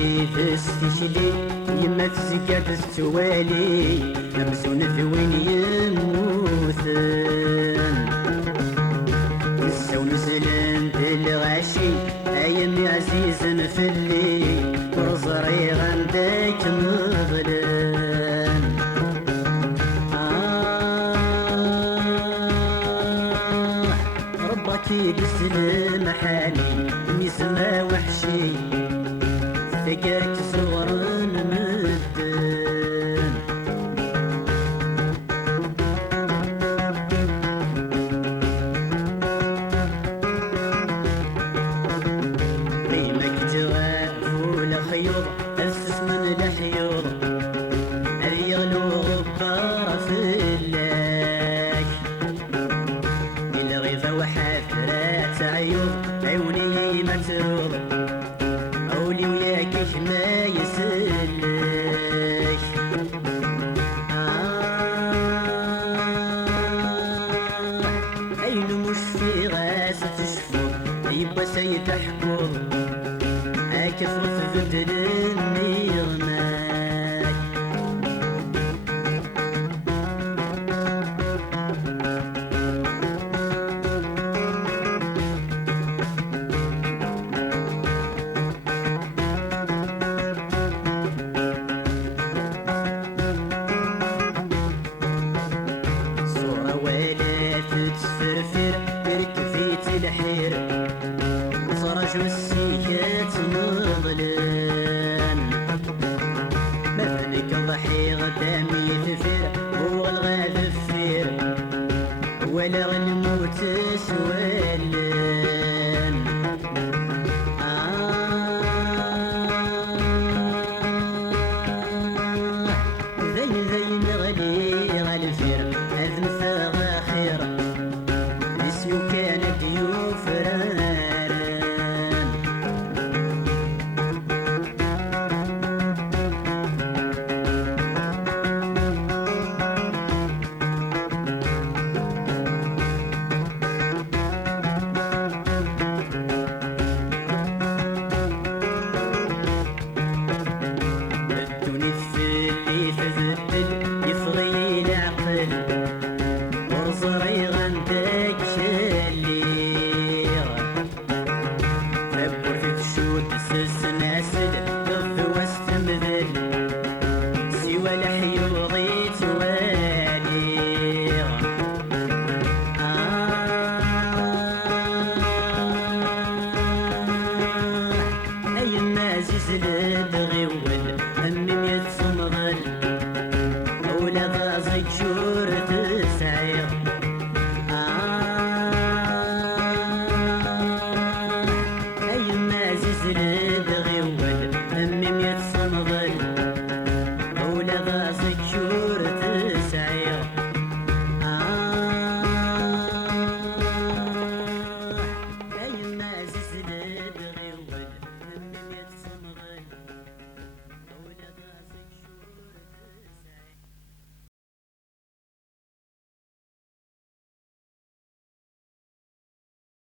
اللي تستشلي يما تزكى تستوالي أمسون ثوين يموتن نساو نزلن بالغاشي أيام عزيز فلي وزري غندك مظلم ربك يسلم حالي يسمى وحشي فكرك صغر مدن ريمك جواب ولا خيوط أسس من الحيوط يغلو غبار فلاك بالغيظة وحافرات عيوط عيوني متروض قولي وياك ما يسلك عين مش في غاس تشفو يبا سيتحكو هاكف وتبدل النغمات تسفرفر بركفيت الحير صرج والسيكات مظلم مثلك ضحي غدامي يثفر هو الغاذفير ولا غنموت سوالم ذين غلي غالفير هذا مثاغ خير نسيو كان ضيوف راران بدوني الثلي فذبل يفغي العقل ورزري غندك شليغ فبور في تشود سلسناسل ضد واستمذل سوى الحيوضي تواليغ أي الناس يسلد غول